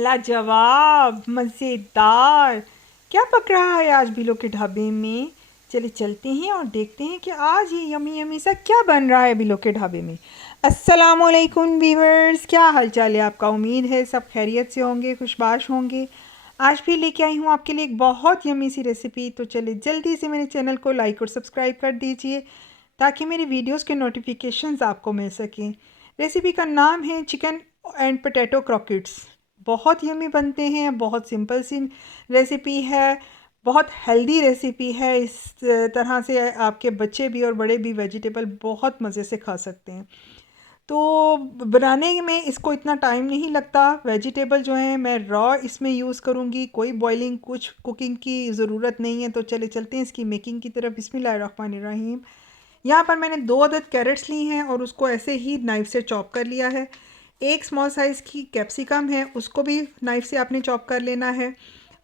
लाजवाब, मज़ेदार। क्या पक रहा है आज बिलो के ढाबे में? चलिए चलते हैं और देखते हैं कि आज ये यमी यमी सा क्या बन रहा है बिलो के ढाबे में। अस्सलामुअलैकुम व्यूअर्स, क्या हाल चाल है आपका? उम्मीद है सब खैरियत से होंगे, खुशबाश होंगे। आज भी लेके आई हूँ आपके लिए एक बहुत यमी सी रेसिपी। तो चलिए जल्दी से मेरे चैनल को लाइक और सब्सक्राइब कर दीजिए ताकि मेरी वीडियोस के नोटिफिकेशंस आपको मिल सकें। रेसिपी का नाम है चिकन एंड पोटैटो क्रॉकेट्स। बहुत यम्मी बनते हैं, बहुत सिंपल सी रेसिपी है, बहुत हेल्दी रेसिपी है। इस तरह से आपके बच्चे भी और बड़े भी वेजिटेबल बहुत मज़े से खा सकते हैं। तो बनाने में इसको इतना टाइम नहीं लगता। वेजिटेबल जो है मैं रॉ इसमें यूज़ करूँगी, कोई बॉइलिंग कुछ कुकिंग की ज़रूरत नहीं है। तो चले चलते हैं इसकी मेकिंग की तरफ। बिस्मिल्लाहिर्रहमानिर्रहीम। यहाँ पर मैंने 2 अदद कैरेट्स ली हैं और उसको ऐसे ही नाइफ़ से चॉप कर लिया है। एक स्मॉल साइज़ की कैप्सिकम है, उसको भी नाइफ़ से आपने चॉप कर लेना है।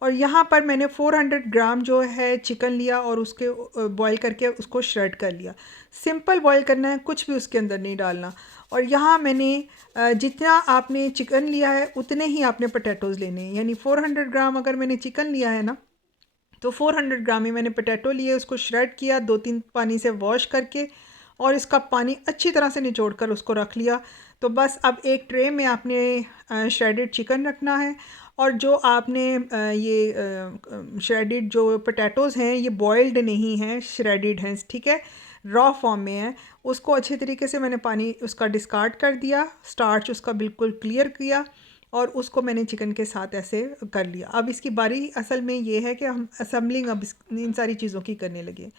और यहाँ पर मैंने 400 ग्राम जो है चिकन लिया और उसके बॉईल करके उसको श्रेड कर लिया। सिंपल बॉईल करना है, कुछ भी उसके अंदर नहीं डालना। और यहाँ मैंने जितना आपने चिकन लिया है उतने ही आपने पोटैटोज़ लेने हैं। यानी 400 ग्राम अगर मैंने चिकन लिया है ना, तो 400 ग्राम ही मैंने पोटैटो लिए, उसको श्रेड किया 2-3 पानी से वॉश करके और इसका पानी अच्छी तरह से निचोड़ कर उसको रख लिया। तो बस अब एक ट्रे में आपने श्रेडेड चिकन रखना है और जो आपने ये श्रेडेड जो पोटैटोज़ हैं ये बॉइल्ड नहीं हैं, श्रेडेड हैं, ठीक है, रॉ फॉर्म में है। उसको अच्छे तरीके से मैंने पानी उसका डिस्कार्ड कर दिया, स्टार्च उसका बिल्कुल क्लियर किया और उसको मैंने चिकन के साथ ऐसे कर लिया। अब इसकी बारी असल में ये है कि हम असेंबलिंग अब इन सारी चीज़ों की करने लगे।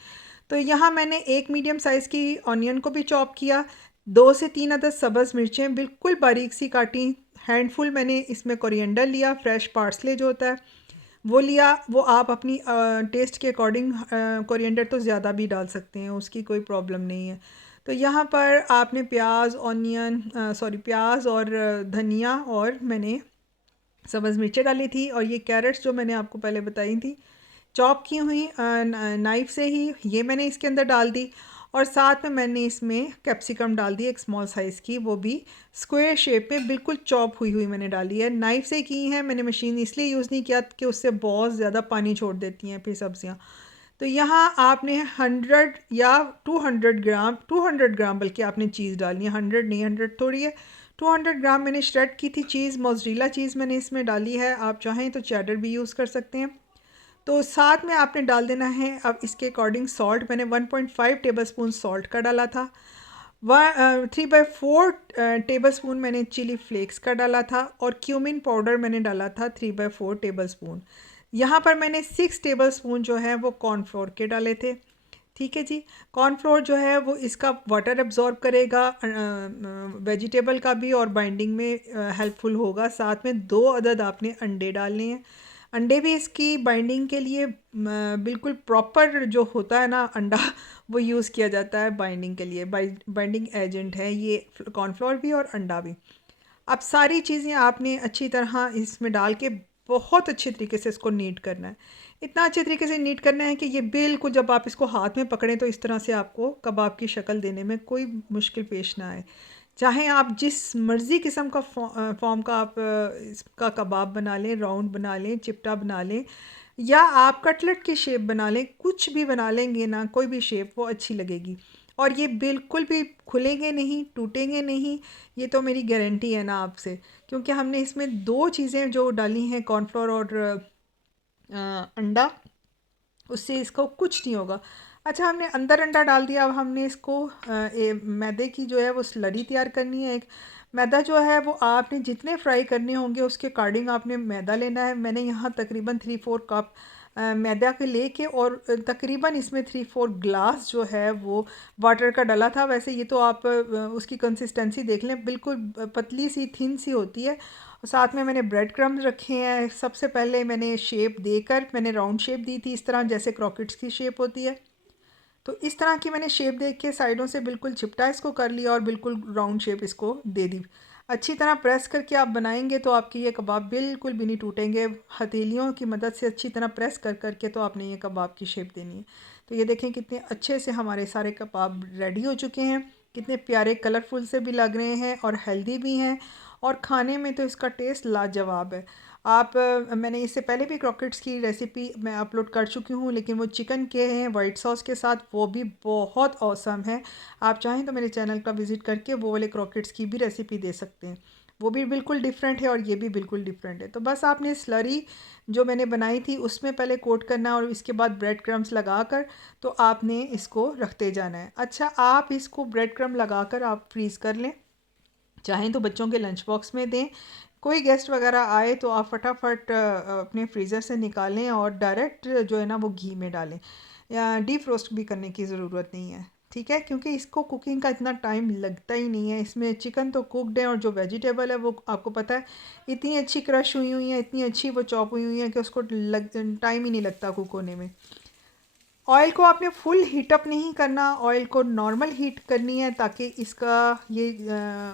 तो यहाँ मैंने एक मीडियम साइज़ की ऑनियन को भी चॉप किया, 2 से 3 अदद सब्ज़ मिर्चें बिल्कुल बारीक सी काटी, हैंडफुल मैंने इसमें कोरिएंडर लिया, फ्रेश पार्सले जो होता है वो लिया। वो आप अपनी टेस्ट के अकॉर्डिंग कोरिएंडर तो ज़्यादा भी डाल सकते हैं, उसकी कोई प्रॉब्लम नहीं है। तो यहाँ पर आपने प्याज और धनिया और मैंने सब्ज़ मिर्चें डाली थी और ये कैरेट्स जो मैंने आपको पहले बताई थी चॉप की हुई नाइफ़ से ही, ये मैंने इसके अंदर डाल दी। और साथ में मैंने इसमें कैप्सिकम डाल दी एक स्मॉल साइज़ की, वो भी स्क्वायर शेप में बिल्कुल चॉप हुई हुई मैंने डाली है। नाइफ़ से की हैं मैंने, मशीन इसलिए यूज़ नहीं किया कि उससे बहुत ज़्यादा पानी छोड़ देती हैं फिर सब्ज़ियाँ। तो यहाँ आपने 100 या 200 ग्राम बल्कि आपने चीज़ डालनी है, 100 नहीं, 100 थोड़ी है। 200 ग्राम मैंने श्रेड की थी चीज़, मोज़रेला चीज़ मैंने इसमें डाली है। आप चाहें तो चेडर भी यूज़ कर सकते हैं। तो साथ में आपने डाल देना है अब इसके अकॉर्डिंग सॉल्ट। मैंने 1.5 टेबलस्पून सॉल्ट का डाला था। 3/4 टेबलस्पून मैंने चिली फ्लेक्स का डाला था और क्यूमिन पाउडर मैंने डाला था 3/4 टेबलस्पून। यहाँ पर मैंने 6 टेबलस्पून जो है वो कॉर्नफ्लोर के डाले थे, ठीक है जी। कॉर्नफ्लोर जो है वो इसका वाटर एब्जॉर्ब करेगा वेजिटेबल का भी और बाइंडिंग में हेल्पफुल होगा। साथ में 2 अदद आपने अंडे डालने हैं। अंडे भी इसकी बाइंडिंग के लिए बिल्कुल प्रॉपर जो होता है ना अंडा वो यूज़ किया जाता है बाइंडिंग के लिए, बाइंडिंग एजेंट है ये कॉर्नफ्लोर भी और अंडा भी। अब सारी चीज़ें आपने अच्छी तरह इसमें डाल के बहुत अच्छे तरीके से इसको नीट करना है। इतना अच्छे तरीके से नीट करना है कि ये बिल्कुल जब आप इसको हाथ में पकड़ें तो इस तरह से आपको कबाब की शक्ल देने में कोई मुश्किल पेश ना आए। चाहे आप जिस मर्ज़ी किस्म का फॉर्म का आप इसका कबाब बना लें, राउंड बना लें, चिपटा बना लें या आप कटलेट की शेप बना लें, कुछ भी बना लेंगे ना, कोई भी शेप वो अच्छी लगेगी। और ये बिल्कुल भी खुलेंगे नहीं, टूटेंगे नहीं, ये तो मेरी गारंटी है ना आपसे, क्योंकि हमने इसमें 2 चीज़ें जो डाली हैं कॉर्नफ्लोर और अंडा, उससे इसको कुछ नहीं होगा। अच्छा, हमने अंदर अंडा डाल दिया। अब हमने इसको मैदे की जो है वो स्लरी तैयार करनी है। एक मैदा जो है वो आपने जितने फ्राई करने होंगे उसके अकॉर्डिंग आपने मैदा लेना है। मैंने यहाँ तकरीबन 3-4 कप मैदा के लेके और तकरीबन इसमें 3-4 ग्लास जो है वो वाटर का डाला था। वैसे ये तो आप उसकी कंसिस्टेंसी देख लें, बिल्कुल पतली सी थिन सी होती है। और साथ में मैंने ब्रेड क्रम्स रखे हैं। सबसे पहले मैंने शेप देकर मैंने राउंड शेप दी थी, इस तरह जैसे क्रॉकेट्स की शेप होती है। तो इस तरह की मैंने शेप दे के साइडों से बिल्कुल चिपटा इसको कर लिया और बिल्कुल राउंड शेप इसको दे दी। अच्छी तरह प्रेस करके आप बनाएंगे तो आपकी ये कबाब बिल्कुल भी नहीं टूटेंगे। हथेलियों की मदद से अच्छी तरह प्रेस कर करके तो आपने ये कबाब की शेप देनी है। तो ये देखें कितने अच्छे से हमारे सारे कबाब रेडी हो चुके हैं, कितने प्यारे कलरफुल से भी लग रहे हैं और हेल्दी भी हैं और खाने में तो इसका टेस्ट लाजवाब है। मैंने इससे पहले भी क्रॉकेट्स की रेसिपी मैं अपलोड कर चुकी हूँ, लेकिन वो चिकन के हैं वाइट सॉस के साथ, वो भी बहुत औसम है। आप चाहें तो मेरे चैनल का विज़िट करके वो वाले क्रॉकेट्स की भी रेसिपी दे सकते हैं। वो भी बिल्कुल डिफरेंट है और ये भी बिल्कुल डिफरेंट है। तो बस आपने स्लरी जो मैंने बनाई थी उसमें पहले कोट करना और इसके बाद ब्रेड क्रम्स लगाकर तो आपने इसको रखते जाना है। अच्छा, आप इसको ब्रेड क्रम्ब लगाकर आप फ्रीज़ कर लें, चाहें तो बच्चों के लंच बॉक्स में दें। कोई गेस्ट वगैरह आए तो आप फटाफट अपने फ्रीज़र से निकालें और डायरेक्ट जो है ना वो घी में डालें, या डीप रोस्ट भी करने की ज़रूरत नहीं है। ठीक है, क्योंकि इसको कुकिंग का इतना टाइम लगता ही नहीं है। इसमें चिकन तो कुकड है और जो वेजिटेबल है वो आपको पता है इतनी अच्छी क्रश हुई हुई है, इतनी अच्छी वो चॉप हुई हुई है कि उसको टाइम ही नहीं लगता कुक होने में। ऑयल को आपने फुल हीट अप नहीं करना, ऑयल को नॉर्मल हीट करनी है ताकि इसका ये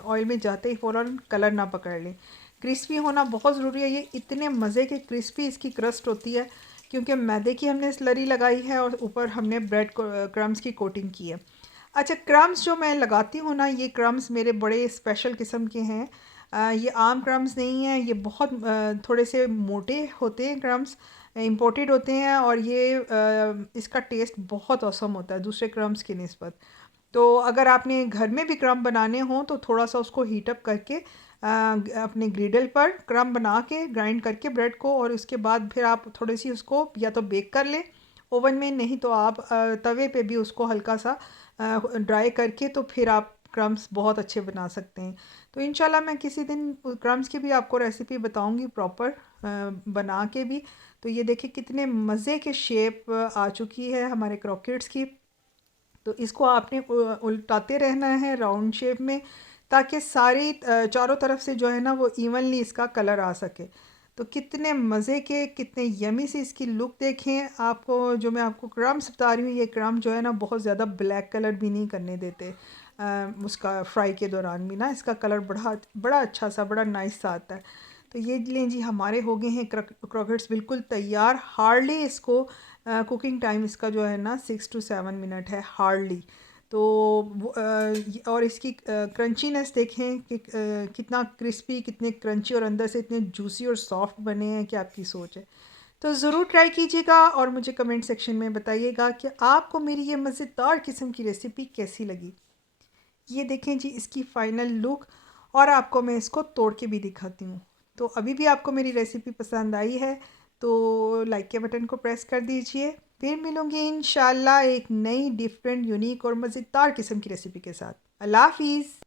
ऑयल में जाते ही फ़ौरन कलर ना पकड़ ले। क्रिस्पी होना बहुत ज़रूरी है। ये इतने मज़े के क्रिस्पी इसकी क्रस्ट होती है क्योंकि मैदे की हमने स्लरी लगाई है और ऊपर हमने ब्रेड क्रम्स की कोटिंग की है। अच्छा, क्रम्स जो मैं लगाती हूँ ना, ये क्रम्स मेरे बड़े स्पेशल किस्म के हैं। ये आम क्रम्स नहीं हैं, ये बहुत थोड़े से मोटे होते हैं क्रम्स, इम्पोर्टेड होते हैं और ये इसका टेस्ट बहुत औसम होता है दूसरे क्रम्स की निस्बत। तो अगर आपने घर में भी क्रम्ब बनाने हों तो थोड़ा सा उसको हीट अप करके अपने ग्रिडल पर क्रम्ब बना के ग्राइंड करके ब्रेड को, और उसके बाद फिर आप थोड़ी सी उसको या तो बेक कर लें ओवन में, नहीं तो आप तवे पे भी उसको हल्का सा ड्राई करके तो फिर आप क्रम्स बहुत अच्छे बना सकते हैं। तो इंशाल्लाह मैं किसी दिन क्रम्स की भी आपको रेसिपी बताऊंगी प्रॉपर बना के भी। तो ये देखिए कितने मज़े के शेप आ चुकी है हमारे क्रॉकेट्स की। तो इसको आपने उल्टाते रहना है राउंड शेप में ताकि सारी चारों तरफ से जो है ना वो इवनली इसका कलर आ सके। तो कितने मज़े के, कितने यमी से इसकी लुक देखें। आपको जो मैं आपको क्रम्स बता रही हूँ, ये क्रम्ब जो है ना बहुत ज़्यादा ब्लैक कलर भी नहीं करने देते। उसका फ्राई के दौरान भी ना इसका कलर बड़ा बड़ा अच्छा सा, बड़ा नाइस सा आता है। तो ये लें जी, हमारे हो गए हैं क्रॉकेट्स बिल्कुल तैयार। हार्डली इसको कुकिंग टाइम इसका जो है ना 6 to 7 मिनट है हार्डली। तो और इसकी क्रंचीनेस देखें कि कितना क्रिस्पी, कितने क्रंची और अंदर से इतने जूसी और सॉफ्ट बने हैं कि आपकी सोच है। तो ज़रूर ट्राई कीजिएगा और मुझे कमेंट सेक्शन में बताइएगा कि आपको मेरी ये मज़ेदार किस्म की रेसिपी कैसी लगी। ये देखें जी इसकी फ़ाइनल लुक, और आपको मैं इसको तोड़ के भी दिखाती हूँ। तो अभी भी आपको मेरी रेसिपी पसंद आई है तो लाइक के बटन को प्रेस कर दीजिए। फिर मिलूँगी इंशाल्लाह एक नई डिफरेंट यूनिक और मज़ेदार किस्म की रेसिपी के साथ। अल्लाह हाफ़िज़।